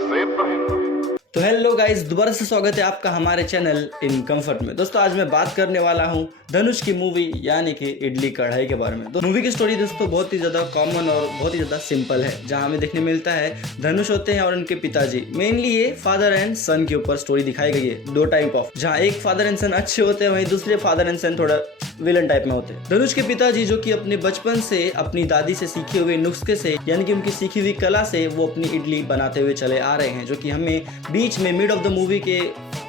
Safe रहें। तो hello guys, दोबारा से स्वागत है आपका हमारे चैनल इन कंफर्ट में। दोस्तों आज मैं बात करने वाला हूं धनुष की मूवी यानी कि इडली कढ़ाई के बारे में। तो मूवी की स्टोरी दोस्तों बहुत ही ज़्यादा कॉमन और बहुत ही ज़्यादा सिंपल है, जहां हमें देखने मिलता है धनुष होते हैं और उनके पिताजी। मेनली ये फादर एंड सन के ऊपर स्टोरी दिखाई गई है, दो टाइप ऑफ, जहाँ एक फादर एंड सन अच्छे होते हैं, वहीं दूसरे फादर एंड सन थोड़ा विलन टाइप में होते हैं। धनुष के पिताजी जो कि अपने बचपन से अपनी दादी से सीखे हुए नुस्खे से यानी कि उनकी सीखी हुई कला से वो अपनी इडली बनाते हुए चले आ रहे हैं, जो कि हमें बीच में मिड ऑफ द मूवी के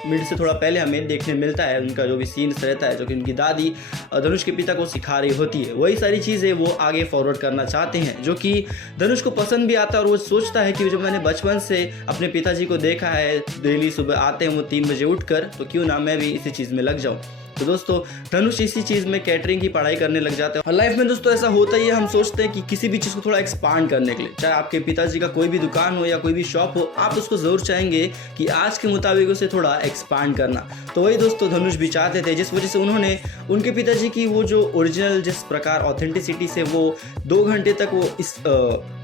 मिड से थोड़ा पहले हमें देखने मिलता है। उनका जो भी सीन रहता है, जो कि उनकी दादी धनुष के पिता को सिखा रही होती है, वही सारी चीज़ें वो आगे फॉरवर्ड करना चाहते हैं, जो कि धनुष को पसंद भी आता है। और वो सोचता है कि जब मैंने बचपन से अपने पिताजी को देखा है डेली सुबह आते हैं वो 3 बजे उठकर, तो क्यों ना मैं भी इसी चीज़ में लग जाऊँ। तो दोस्तों धनुष इसी चीज़ में कैटरिंग की पढ़ाई करने लग जाते हैं। और लाइफ में दोस्तों ऐसा होता ही है, हम सोचते हैं कि किसी भी चीज़ को थोड़ा एक्सपांड करने के लिए, चाहे आपके पिताजी का कोई भी दुकान हो या कोई भी शॉप हो, आप उसको ज़रूर चाहेंगे कि आज के मुताबिक उसे थोड़ा एक्सपांड करना। तो वही दोस्तों धनुष भी चाहते थे, जिस वजह से उन्होंने उनके पिताजी की वो जो ओरिजिनल जिस प्रकार ऑथेंटिसिटी से वो 2 घंटे तक वो इस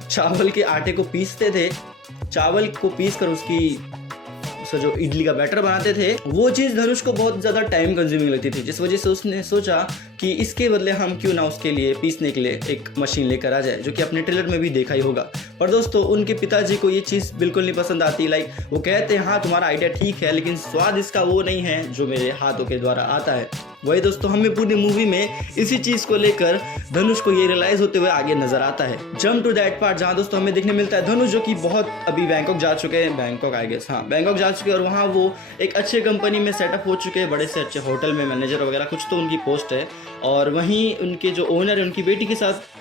चावल के आटे को पीसते थे, चावल को पीस कर उसका जो इडली का बैटर बनाते थे, वो चीज़ धनुष को बहुत ज़्यादा टाइम कंज्यूमिंग लगती थी, जिस वजह से उसने सोचा कि इसके बदले हम क्यों ना उसके लिए पीसने के लिए एक मशीन लेकर आ जाए, जो कि अपने ट्रेलर में भी देखा ही होगा। पर दोस्तों उनके पिताजी को ये चीज़ बिल्कुल नहीं पसंद आती। लाइक वो कहते हैं हाँ तुम्हारा आइडिया ठीक है, लेकिन स्वाद इसका वो नहीं है जो मेरे हाथों के द्वारा आता है। वही दोस्तों हमें पूरी मूवी में इसी चीज़ को लेकर धनुष को ये रियलाइज होते हुए आगे नजर आता है। जंप टू दैट पार्ट, जहाँ दोस्तों हमें देखने मिलता है धनुष जो कि बहुत अभी बैंकॉक जा चुके हैं, बैंकॉक आई गेस, हाँ बैंकॉक जा चुके हैं, और वहाँ वो एक अच्छे कंपनी में सेटअप हो चुके हैं, बड़े से अच्छे होटल में मैनेजर वगैरह कुछ तो उनकी पोस्ट है। और वहीं उनके जो ओनर है उनकी बेटी के साथ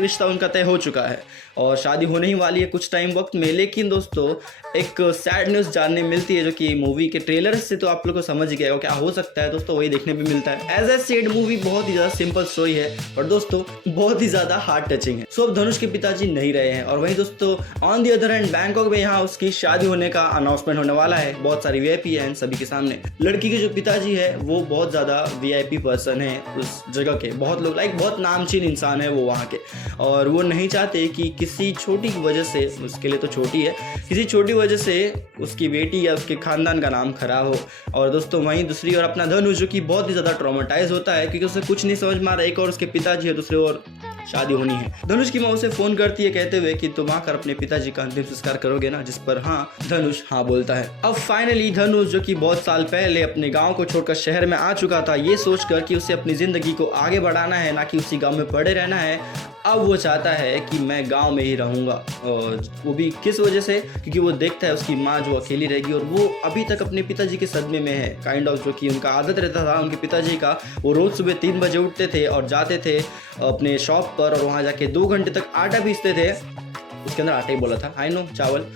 रिश्ता उनका तय हो चुका है और शादी होने ही वाली है कुछ टाइम वक्त में। लेकिन दोस्तों एक सैड न्यूज़ जानने मिलती है, जो कि मूवी के ट्रेलर से तो आप लोग को समझ ही गए हो क्या हो सकता है। दोस्तों वही देखने भी मिलता है। एज ए सेड मूवी बहुत ही ज़्यादा सिंपल स्टोरी है, और दोस्तों बहुत ही ज़्यादा हार्ट टचिंग है। सो अब धनुष के पिताजी नहीं रहे हैं, और वहीं दोस्तों on the other hand Bangkok में यहाँ उसकी शादी होने का अनाउंसमेंट होने वाला है। बहुत सारी VIP है सभी के सामने। लड़की के जो पिताजी है वो बहुत ज़्यादा VIP पर्सन है उस जगह के, बहुत लोग बहुत नामचीन इंसान है वो वहाँ के, और वो नहीं चाहते कि किसी छोटी वजह से, उसके लिए तो छोटी है, किसी छोटी वजह से उसकी बेटी या उसके खानदान का नाम खराब हो। और दोस्तों वहीं दूसरी ओर अपना धनुष जो कि बहुत ही ज़्यादा ट्रॉमेटाइज होता है, क्योंकि उसे कुछ नहीं समझ में आ रहा, एक और उसके पिताजी है, दूसरी ओर शादी होनी है। धनुष की माँ उसे फ़ोन करती है कहते हुए कि तुम आकर अपने पिताजी का अंतिम संस्कार करोगे ना, जिस पर हाँ धनुष हाँ बोलता है। अब फाइनली धनुष जो कि बहुत साल पहले अपने गांव को छोड़कर शहर में आ चुका था, ये सोचकर कि उसे अपनी ज़िंदगी को आगे बढ़ाना है, ना कि उसी गांव में पड़े रहना है, अब वो चाहता है कि मैं गांव में ही रहूँगा। और वो भी किस वजह से, क्योंकि वो देखता है उसकी माँ जो अकेली रहेगी, और वो अभी तक अपने पिताजी के सदमे में है काइंड ऑफ, जो कि उनका आदत रहता था उनके पिताजी का। वो रोज़ सुबह 3 बजे उठते थे और जाते थे अपने शॉप पर, और वहाँ जाके 2 घंटे तक आटा पीसते थे। उसके अंदर आटा ही बोला था, आई नो चावल,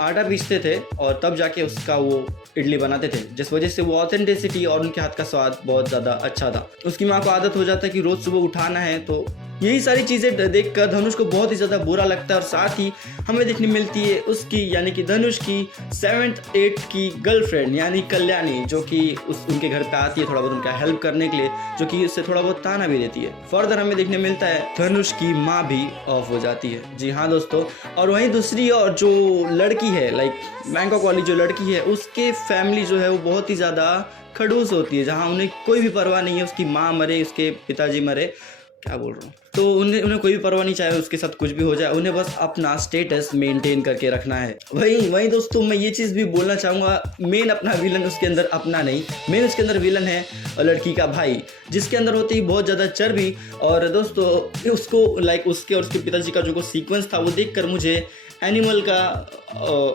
आटा पीसते थे और तब जाके उसका वो इडली बनाते थे, जिस वजह से वो ऑथेंटिसिटी और उनके हाथ का स्वाद बहुत ज़्यादा अच्छा था। उसकी माँ को आदत हो जाता है कि रोज़ सुबह उठाना है, तो यही सारी चीज़ें देखकर धनुष को बहुत ही ज़्यादा बुरा लगता है। और साथ ही हमें देखने मिलती है उसकी यानी कि धनुष की 7th 8th की गर्लफ्रेंड यानी कल्याणी, जो कि उनके घर पे आती है थोड़ा बहुत उनका हेल्प करने के लिए, जो कि उससे थोड़ा बहुत ताना भी देती है। फर्दर हमें देखने मिलता है धनुष की माँ भी ऑफ हो जाती है। जी हाँ दोस्तों, और वहीं दूसरी और जो लड़की है बैंकॉक वाली जो लड़की है, उसके फैमिली जो है वो बहुत ही ज़्यादा खड़ूस होती है, जहाँ उन्हें कोई भी परवाह नहीं है उसकी माँ मरे, उसके पिताजी मरे, क्या बोल रहा हूँ, तो उन्हें कोई भी परवाह नहीं, चाहे उसके साथ कुछ भी हो जाए, उन्हें बस अपना स्टेटस मेंटेन करके रखना है। वहीं दोस्तों मैं ये चीज़ भी बोलना चाहूँगा, मेन अपना विलन उसके अंदर अपना नहीं, मेन उसके अंदर विलन है लड़की का भाई, जिसके अंदर होती है बहुत ज़्यादा चर्बी। और दोस्तों उसको उसके और उसके पिताजी का जो सीक्वेंस था वो देखकर मुझे एनिमल का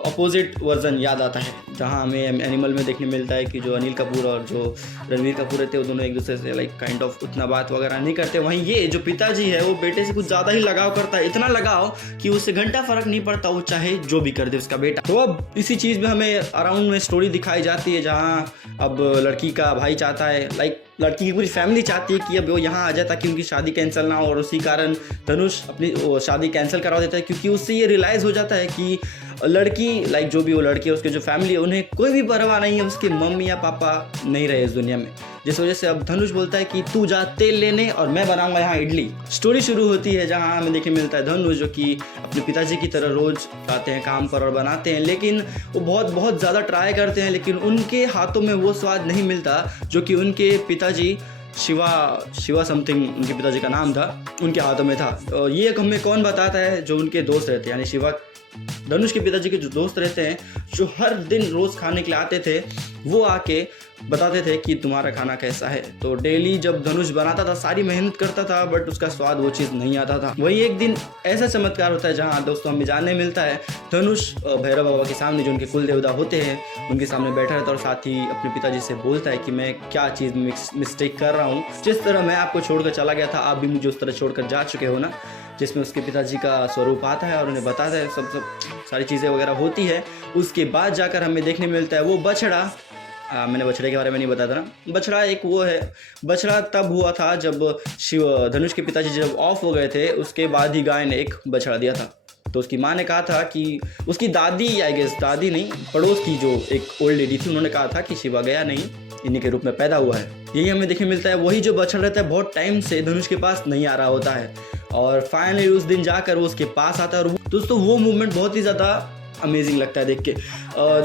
अपोजिट वर्जन याद आता है, जहाँ हमें एनिमल में देखने मिलता है कि जो अनिल कपूर और जो रणवीर कपूर रहते हैं वो दोनों एक दूसरे से काइंड ऑफ उतना बात वगैरह नहीं करते। वहीं ये जो पिताजी है वो बेटे से कुछ ज़्यादा ही लगाव करता है, इतना लगाव कि उससे घंटा फर्क नहीं पड़ता, वो चाहे जो भी कर दे उसका बेटा। तो अब इसी चीज़ में हमें अराउंड में स्टोरी दिखाई जाती है, जहाँ अब लड़की का भाई चाहता है लड़की की पूरी फैमिली चाहती है कि अब वो यहाँ आ जाए ताकि उनकी शादी कैंसिल ना हो, और उसी कारण धनुष अपनी शादी कैंसिल करवा देता है, क्योंकि उससे ये रियलाइज़ हो जाता है कि लड़की लाइक जो भी वो लड़की है, उसके जो फैमिली है, उन्हें कोई भी परवाह नहीं है, उसके मम्मी या पापा नहीं रहे इस दुनिया में, जिस वजह से अब धनुष बोलता है कि तू जा तेल लेने और मैं बनाऊंगा यहाँ इडली। स्टोरी शुरू होती है जहाँ हमें देखने मिलता है धनुष जो कि अपने पिताजी की तरह रोज आते हैं काम पर और बनाते हैं, लेकिन वो बहुत ज़्यादा ट्राई करते हैं, लेकिन उनके हाथों में वो स्वाद नहीं मिलता जो कि उनके पिताजी शिवा समथिंग उनके पिताजी का नाम था, उनके हाथों में था। और ये हमें कौन बताता है? जो उनके दोस्त रहते हैं, यानी शिवा धनुष के पिताजी के जो दोस्त रहते हैं, जो हर दिन रोज़ खाने के लिए आते थे, वो आके बताते थे कि तुम्हारा खाना कैसा है। तो डेली जब धनुष बनाता था, सारी मेहनत करता था, बट उसका स्वाद वो चीज़ नहीं आता था। वही एक दिन ऐसा चमत्कार होता है जहाँ दोस्तों हमें जानने मिलता है धनुष भैरव बाबा के सामने, जो उनके कुल देवता होते हैं, उनके सामने बैठा रहता है और साथ ही अपने पिताजी से बोलता है कि मैं क्या चीज़ मिस्टेक कर रहा हूँ। जिस तरह मैं आपको छोड़कर चला गया था, आप भी मुझे उस तरह छोड़कर जा चुके हो ना। जिसमें उसके पिताजी का स्वरूप आता है और उन्हें बताता है, सब सारी चीज़ें वगैरह होती है। उसके बाद जाकर हमें देखने मिलता है वो बछड़ा। मैंने बछड़े के बारे में नहीं बताया था ना। बछड़ा एक वो है, बछड़ा तब हुआ था जब धनुष के पिताजी जब ऑफ हो गए थे, उसके बाद ही गाय ने एक बछड़ा दिया था। तो उसकी माँ ने कहा था कि उसकी दादी, आई गेस दादी नहीं, पड़ोस की जो एक ओल्ड लेडी थी, उन्होंने कहा था कि शिवा गया नहीं, इन्हीं के रूप में पैदा हुआ है। यही हमें देखने मिलता है। वही जो बछड़ा रहता है बहुत टाइम से धनुष के पास नहीं आ रहा होता है और फाइनली उस दिन जाकर वो उसके पास आता है। और दोस्तों वो मूवमेंट बहुत ही ज़्यादा अमेजिंग लगता है देख के।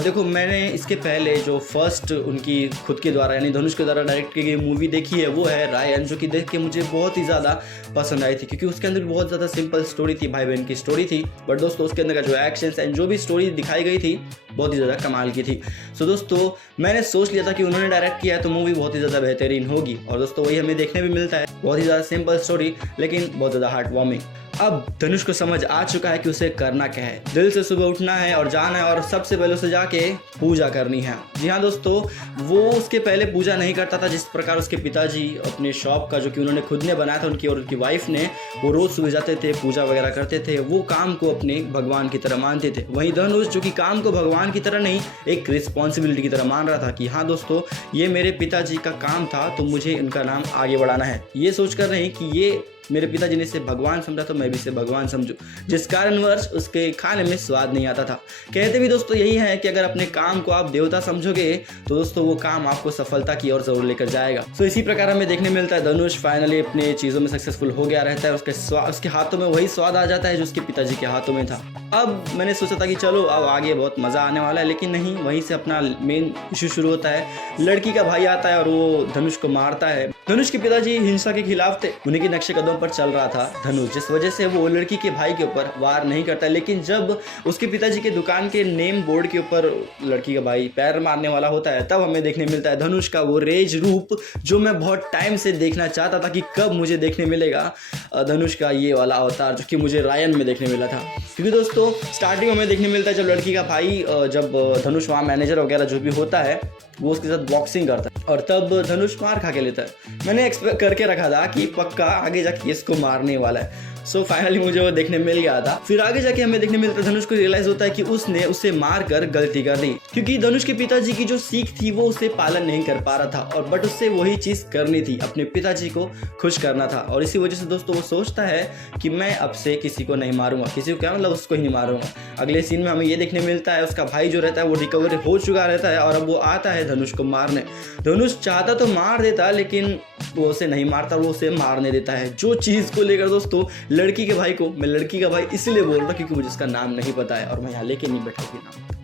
देखो, मैंने इसके पहले जो फर्स्ट उनकी खुद के द्वारा यानी धनुष के द्वारा डायरेक्ट की गई मूवी देखी है, वो है रायन, जो कि देख के मुझे बहुत ही ज़्यादा पसंद आई थी, क्योंकि उसके अंदर बहुत ज़्यादा सिंपल स्टोरी थी, भाई बहन की स्टोरी थी, बट दोस्तों उसके अंदर का जो एक्शंस एंड जो भी स्टोरी दिखाई गई थी बहुत ही ज़्यादा कमाल की थी। सो दोस्तों मैंने सोच लिया था कि उन्होंने डायरेक्ट किया है तो मूवी बहुत ही ज़्यादा बेहतरीन होगी, और दोस्तों वही हमें देखने भी मिलता है। बहुत ही ज़्यादा सिंपल स्टोरी, लेकिन बहुत ज़्यादा हार्ट वार्मिंग। अब धनुष को समझ आ चुका है कि उसे करना क्या है। दिल से सुबह उठना है और जाना है और सबसे पहले उसे जाके पूजा करनी है। जी हाँ दोस्तों, वो उसके पहले पूजा नहीं करता था जिस प्रकार उसके पिताजी अपने शॉप का, जो कि उन्होंने खुद ने बनाया था, उनकी और उनकी वाइफ ने, वो रोज़ सुबह जाते थे, पूजा वगैरह करते थे, वो काम को अपने भगवान की तरह मानते थे। वहीं धनुष जो कि काम को भगवान की तरह नहीं, एक रिस्पॉन्सिबिलिटी की तरह मान रहा था कि हाँ दोस्तों, ये मेरे पिताजी का काम था तो मुझे इनका नाम आगे बढ़ाना है। ये सोचकर नहीं कि ये मेरे पिताजी ने इसे भगवान समझा तो मैं भी इसे भगवान समझूं, जिस कारणवश उसके खाने में स्वाद नहीं आता था। कहते भी दोस्तों यही है कि अगर अपने काम को आप देवता समझोगे तो दोस्तों वो काम आपको सफलता की ओर जरूर लेकर जाएगा। तो इसी प्रकार हमें देखने मिलता है धनुष फाइनली अपने चीज़ों में सक्सेसफुल हो गया रहता है। उसके हाथों में वही स्वाद आ जाता है जो उसके पिताजी के हाथों में था। अब मैंने सोचा था कि चलो अब आगे बहुत मज़ा आने वाला है, लेकिन नहीं, वहीं से अपना मेन इशू शुरू होता है। लड़की का भाई आता है और वो धनुष को मारता है। धनुष के पिताजी हिंसा के खिलाफ थे, उन्हीं के नक्शे कदम पर चल रहा था धनुष, जिस वजह से वो लड़की के भाई के ऊपर वार नहीं करता। लेकिन जब उसके पिताजी के दुकान के नेम बोर्ड के ऊपर लड़की का भाई पैर मारने वाला होता है, तब हमें देखने मिलता है धनुष का वो रेज रूप, जो मैं बहुत टाइम से देखना चाहता था कि कब मुझे देखने मिलेगा धनुष का ये वाला अवतार, जो कि मुझे रायन में देखने मिला था। क्योंकि दोस्तों स्टार्टिंग में हमें देखने मिलता है जब लड़की का भाई, जब धनुष वहाँ मैनेजर वगैरह जो भी होता है, वो उसके साथ बॉक्सिंग करता है और तब धनुष मार खा के लेता है। मैंने एक्सपेक्ट करके रखा था कि पक्का आगे जाके इसको मारने वाला है। सो फाइनली मुझे वो देखने मिल गया था। फिर आगे जाके हमें देखने मिलता है धनुष को रियलाइज होता है कि उसने उसे मार कर गलती कर दी, क्योंकि धनुष के पिताजी की जो सीख थी वो उसे पालन नहीं कर पा रहा था, और बट उससे वही चीज़ करनी थी, अपने पिताजी को खुश करना था। और इसी वजह से दोस्तों वो सोचता है कि मैं अब से किसी को नहीं मारूंगा। किसी को क्या मतलब, उसको ही नहीं मारूंगा। अगले सीन में हमें ये देखने मिलता है उसका भाई जो रहता है वो रिकवर हो चुका रहता है और अब वो आता है धनुष को मारने। धनुष चाहता तो मार देता, लेकिन वो उसे नहीं मारता, वो उसे मारने देता है। जो चीज़ को लेकर दोस्तों लड़की के भाई को, मैं लड़की का भाई इसलिए बोल रहा हूँ क्योंकि मुझे इसका नाम नहीं पता है और मैं यहाँ लेके नहीं बैठा भी नाम।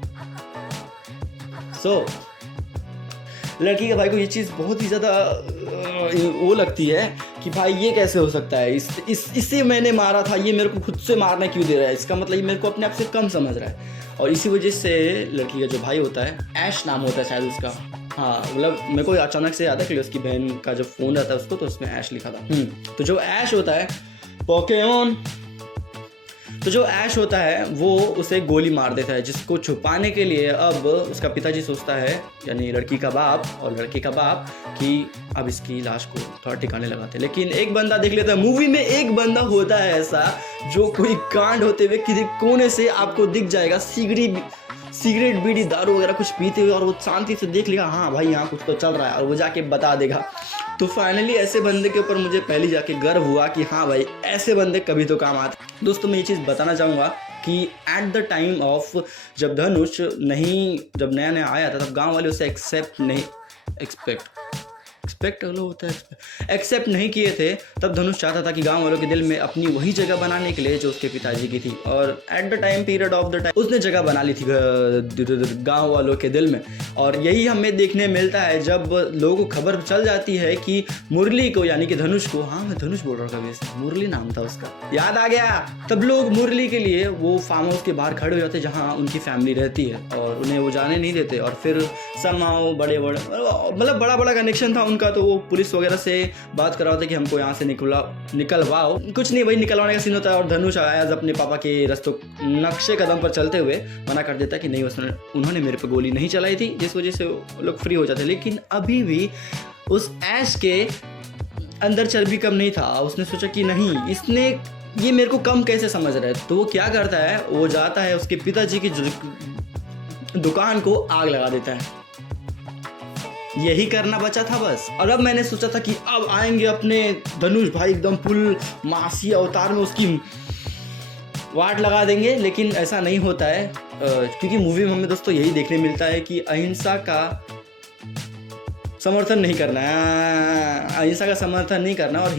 लड़की के भाई को ये चीज़ बहुत ही ज़्यादा वो लगती है कि भाई ये कैसे हो सकता है, इससे मैंने मारा था, ये मेरे को खुद से मारना क्यों दे रहा है, इसका मतलब ये मेरे को अपने आप से कम समझ रहा है। और इसी वजह से लड़की का जो भाई होता है, ऐश नाम होता है शायद उसका, हाँ मतलब मेरे को अचानक से याद है कि उसकी बहन का जो फ़ोन रहता है उसको, तो उसमें ऐश लिखा था। तो जो ऐश होता है पोकेमॉन, तो जो ऐश होता है वो उसे गोली मार देता है, जिसको छुपाने के लिए अब उसका पिताजी सोचता है, यानी लड़की का बाप और लड़के का बाप, कि अब इसकी लाश को थोड़ा ठिकाने लगाते हैं। लेकिन एक बंदा देख लेता है, मूवी में एक बंदा होता है ऐसा जो कोई कांड होते हुए किसी कोने से आपको दिख जाएगा, सिगरेट बीड़ी दारू वगैरह कुछ पीते हुए, और वो शांति से देख लेगा हाँ भाई यहाँ कुछ तो चल रहा है, और वो जाके बता देगा। तो फाइनली ऐसे बंदे के ऊपर मुझे पहले जाके गर्व हुआ कि हाँ भाई ऐसे बंदे कभी तो काम आते। दोस्तों मैं ये चीज़ बताना चाहूँगा कि एट द टाइम ऑफ जब धनुष जब नया नया आया था तब गांव वाले उसे एक्सेप्ट नहीं किए थे। तब धनुष चाहता था कि गांव वालों के दिल में अपनी वही जगह बनाने के लिए जो उसके पिताजी की थी, और at the time period of the time उसने जगह बना ली थी गांव वालों के दिल में। और यही हमें देखने मिलता है जब लोगों को खबर चल जाती है कि मुरली को, यानी कि धनुष को, हाँ मैं धनुष बोल रहा था, मुरली नाम था उसका, याद आ गया। तब लोग मुरली के लिए वो फार्म हाउस के बाहर खड़े हो जाते जहाँ उनकी फैमिली रहती है, और उन्हें वो जाने नहीं देते। और फिर समहाउ मतलब बड़ा कनेक्शन था उनका, तो वो पुलिस वगैरह से बात कर रहा था कि हमको यहाँ से निकलवाओ। कुछ नहीं, वही निकलवाने का सीन होता है। और धनुष आया अपने पापा के रस्तों नक्शे कदम पर चलते हुए मना कर देता कि नहीं, उन्होंने मेरे पे गोली नहीं चलाई थी, जिस वजह से वो लोग फ्री हो जाते। लेकिन अभी भी उस ऐश के अंदर चर्बी कम नहीं था। उसने सोचा कि नहीं, ये मेरे को कम कैसे समझ रहा है। तो वो क्या करता है, वो जाता है उसके पिताजी की दुकान को आग लगा देता है। यही करना बचा था बस। और अब मैंने सोचा था कि अब आएंगे अपने धनुष भाई एकदम फुल मासी अवतार में उसकी वाट लगा देंगे, लेकिन ऐसा नहीं होता है। क्योंकि मूवी में हमें दोस्तों यही देखने मिलता है कि अहिंसा का समर्थन नहीं करना और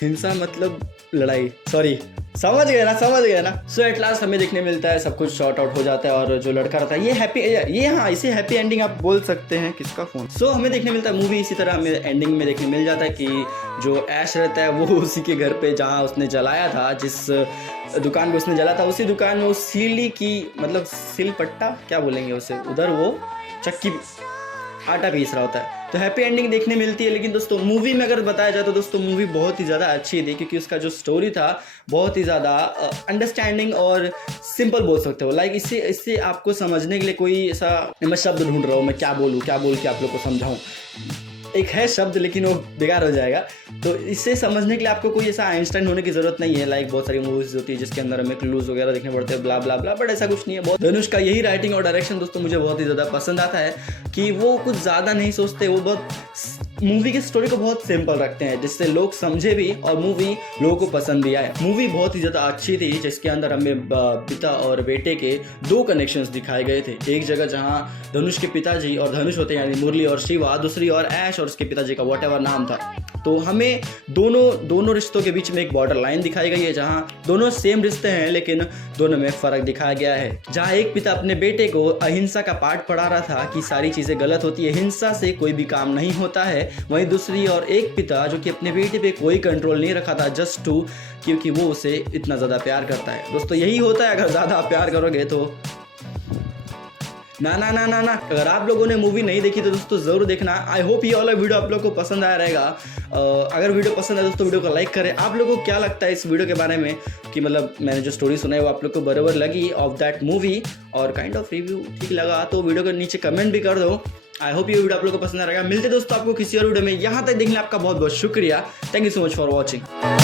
हिंसा मतलब लड़ाई, सॉरी समझ गए ना। सो एट लास्ट हमें देखने मिलता है सब कुछ शॉर्ट आउट हो जाता है, और जो लड़का रहता है इसे हैप्पी एंडिंग आप बोल सकते हैं। किसका फोन। सो हमें देखने मिलता है मूवी इसी तरह हमें एंडिंग में देखने मिल जाता है कि जो ऐश रहता है वो उसी के घर पे जहाँ उसने जलाया था, जिस दुकान पे उसने जला था, उसी दुकान में उस सीली की मतलब सिलपट्टा क्या बोलेंगे उसे, उधर वो चक्की आटा पीस रहा होता है। तो हैप्पी एंडिंग देखने मिलती है। लेकिन दोस्तों मूवी में अगर बताया जाए तो दोस्तों मूवी बहुत ही ज़्यादा अच्छी थी, क्योंकि उसका जो स्टोरी था बहुत ही ज़्यादा अंडरस्टैंडिंग और सिंपल बोल सकते हो। लाइक इससे आपको समझने के लिए कोई ऐसा, मैं शब्द ढूंढ रहा हूँ मैं क्या बोल के आप लोग को समझाऊँ। एक है शब्द लेकिन वो बेकार हो जाएगा। तो इससे समझने के लिए आपको कोई ऐसा आइंस्टाइन होने की जरूरत नहीं है। लाइक बहुत सारी मूवीज होती है जिसके अंदर हमें क्लूज वगैरह देखने पड़ते हैं, ब्ला ब्ला ब्ला, बट ऐसा कुछ नहीं है। बहुत धनुष का यही राइटिंग और डायरेक्शन दोस्तों मुझे बहुत ही ज़्यादा पसंद आता है कि वो कुछ ज़्यादा नहीं सोचते, वो बहुत मूवी की स्टोरी को बहुत सिंपल रखते हैं जिससे लोग समझे भी और मूवी लोगों को पसंद भी आए। मूवी बहुत ही ज़्यादा अच्छी थी जिसके अंदर हमें पिता और बेटे के दो कनेक्शंस दिखाए गए थे। एक जगह जहां धनुष के पिताजी और धनुष होते हैं यानी मुरली और शिवा, दूसरी और ऐश और उसके पिताजी का व्हाटएवर नाम था। तो हमें दोनों रिश्तों के बीच में एक बॉर्डर लाइन दिखाई गई है जहां दोनों सेम रिश्ते हैं लेकिन दोनों में फ़र्क दिखाया गया है। जहां एक पिता अपने बेटे को अहिंसा का पाठ पढ़ा रहा था कि सारी चीज़ें गलत होती है, हिंसा से कोई भी काम नहीं होता है, वहीं दूसरी और एक पिता जो कि अपने बेटे पे कोई कंट्रोल नहीं रखा था जस्ट टू क्योंकि वो उसे इतना ज़्यादा प्यार करता है। दोस्तों यही होता है, अगर ज़्यादा प्यार करोगे तो ना। अगर आप लोगों ने मूवी नहीं देखी तो दोस्तों ज़रूर देखना। आई होप ये वाला वीडियो आप लोगों को पसंद आया रहेगा। अगर वीडियो पसंद आए दोस्तों वीडियो को लाइक करें। आप लोगों को क्या लगता है इस वीडियो के बारे में कि मतलब मैंने जो स्टोरी सुनाई वो आप लोग को बराबर लगी ऑफ दैट मूवी और काइंड ऑफ रिव्यू ठीक लगा तो वीडियो के नीचे कमेंट भी कर दो। आई होप ये वीडियो आप लोगों को पसंद आएगा। मिलते दोस्तों आपको किसी और वीडियो में। यहाँ तक देखने आपका बहुत बहुत शुक्रिया। Thank you so much for watching.